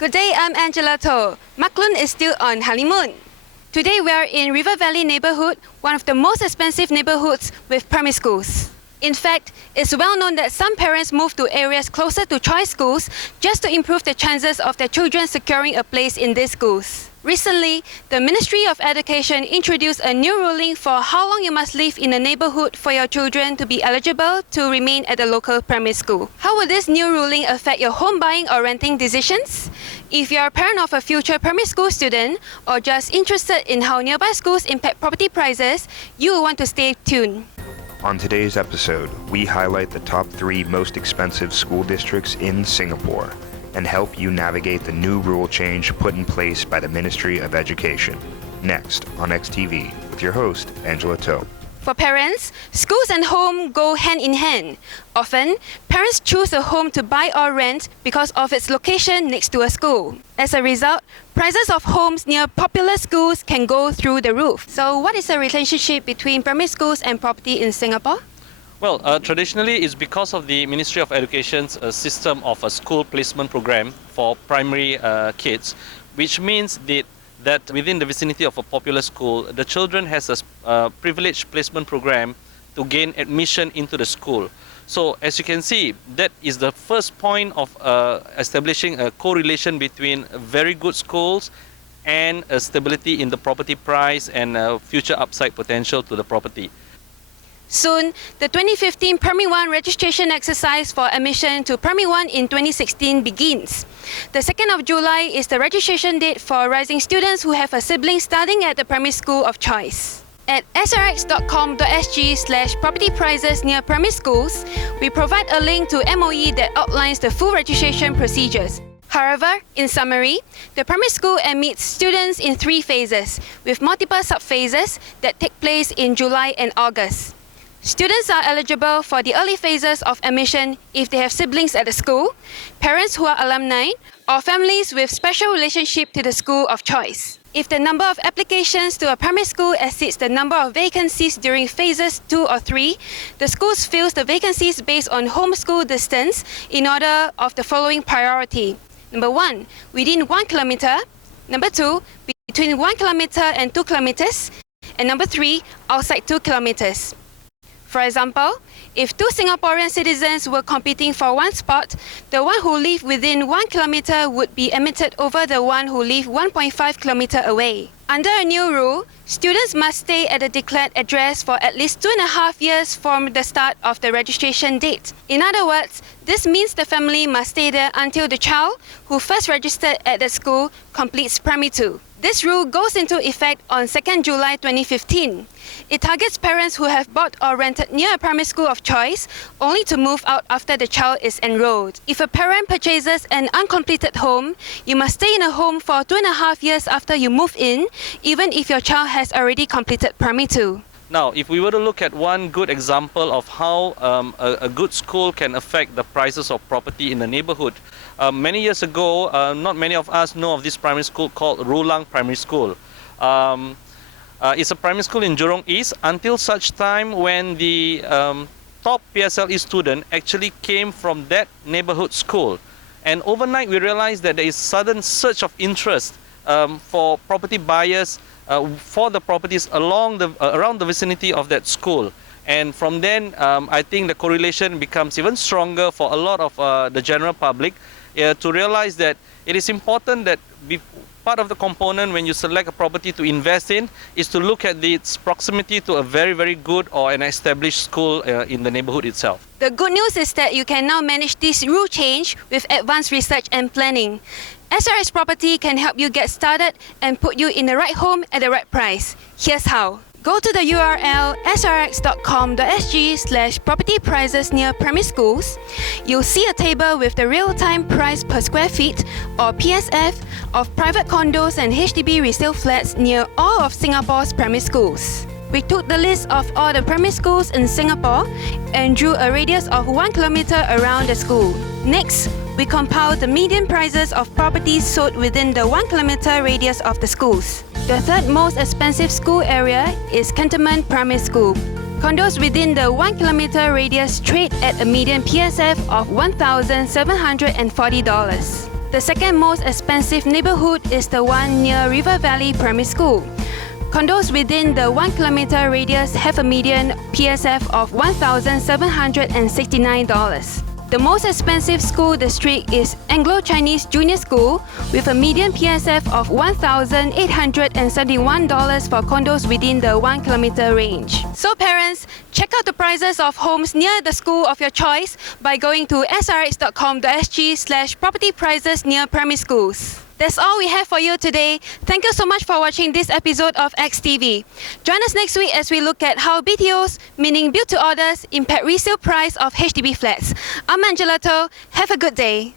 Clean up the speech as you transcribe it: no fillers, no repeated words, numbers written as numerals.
Good day, I'm Angela To. Maklun is still on honeymoon. Today we are in River Valley neighborhood, one of the most expensive neighborhoods with primary schools. In fact, it's well known that some parents move to areas closer to choice schools just to improve the chances of their children securing a place in these schools. Recently, the Ministry of Education introduced a new ruling for how long you must live in a neighborhood for your children to be eligible to remain at the local primary school. How will this new ruling affect your home buying or renting decisions? If you're a parent of a future primary school student or just interested in how nearby schools impact property prices, you will want to stay tuned. On today's episode, we highlight the top 3 most expensive school districts in Singapore and help you navigate the new rule change put in place by the Ministry of Education. Next on XTV with your host, Angela To. For parents, schools and home go hand in hand. Often, parents choose a home to buy or rent because of its location next to a school. As a result, prices of homes near popular schools can go through the roof. So what is the relationship between primary schools and property in Singapore? Well, traditionally it's because of the Ministry of Education's system of a school placement program for primary kids, which means that within the vicinity of a popular school, the children has a privileged placement program to gain admission into the school. So as you can see, that is the first point of establishing a correlation between very good schools and a stability in the property price and future upside potential to the property. Soon, the 2015 Primary 1 registration exercise for admission to Primary 1 in 2016 begins. The 2nd of July is the registration date for rising students who have a sibling studying at the primary school of choice. At srx.com.sg/property prices near primary schools, we provide a link to MOE that outlines the full registration procedures. However, in summary, the primary school admits students in 3 phases, with multiple sub-phases that take place in July and August. Students are eligible for the early phases of admission if they have siblings at the school, parents who are alumni, or families with special relationship to the school of choice. If the number of applications to a primary school exceeds the number of vacancies during phases 2 or 3, the school fills the vacancies based on home school distance in order of the following priority. Number 1, within 1 kilometer. Number 2, between 1 kilometer and 2 kilometers. And number 3, outside 2 kilometers. For example, if 2 Singaporean citizens were competing for one spot, the one who lived within 1 kilometer would be admitted over the one who lived 1.5 kilometer away. Under a new rule, students must stay at the declared address for at least 2.5 years from the start of the registration date. In other words, this means the family must stay there until the child, who first registered at the school, completes Primary 2. This rule goes into effect on 2nd July 2015. It targets parents who have bought or rented near a primary school of choice only to move out after the child is enrolled. If a parent purchases an uncompleted home, you must stay in a home for 2.5 years after you move in, even if your child has already completed Primary 2. Now, if we were to look at one good example of how a good school can affect the prices of property in the neighborhood, many years ago, not many of us know of this primary school called Rulang Primary School. It's a primary school in Jurong East until such time when the top PSLE student actually came from that neighborhood school. And overnight we realized that there is sudden surge of interest for property buyers for the properties around the vicinity of that school. And from then, I think the correlation becomes even stronger for a lot of the general public to realize that it is important that part of the component when you select a property to invest in is to look at its proximity to a very, very good or an established school in the neighborhood itself. The good news is that you can now manage this rule change with advanced research and planning. SRX Property can help you get started and put you in the right home at the right price. Here's how. Go to the URL srx.com.sg/property prices near primary schools. You'll see a table with the real-time price per square feet or PSF of private condos and HDB resale flats near all of Singapore's primary schools. We took the list of all the primary schools in Singapore and drew a radius of 1 kilometer around the school. Next, we compiled the median prices of properties sold within the 1 kilometer radius of the schools. The third most expensive school area is Cantonment Primary School. Condos within the 1 kilometer radius trade at a median PSF of $1,740. The second most expensive neighborhood is the one near River Valley Primary School. Condos within the 1 kilometer radius have a median PSF of $1,769. The most expensive school district is Anglo-Chinese Junior School with a median PSF of $1,871 for condos within the 1 kilometer range. So parents, check out the prices of homes near the school of your choice by going to srh.com.sg/property prices near primary schools. That's all we have for you today. Thank you so much for watching this episode of XTV. Join us next week as we look at how BTOs, meaning build to orders, impact resale price of HDB flats. I'm Angela To. Have a good day.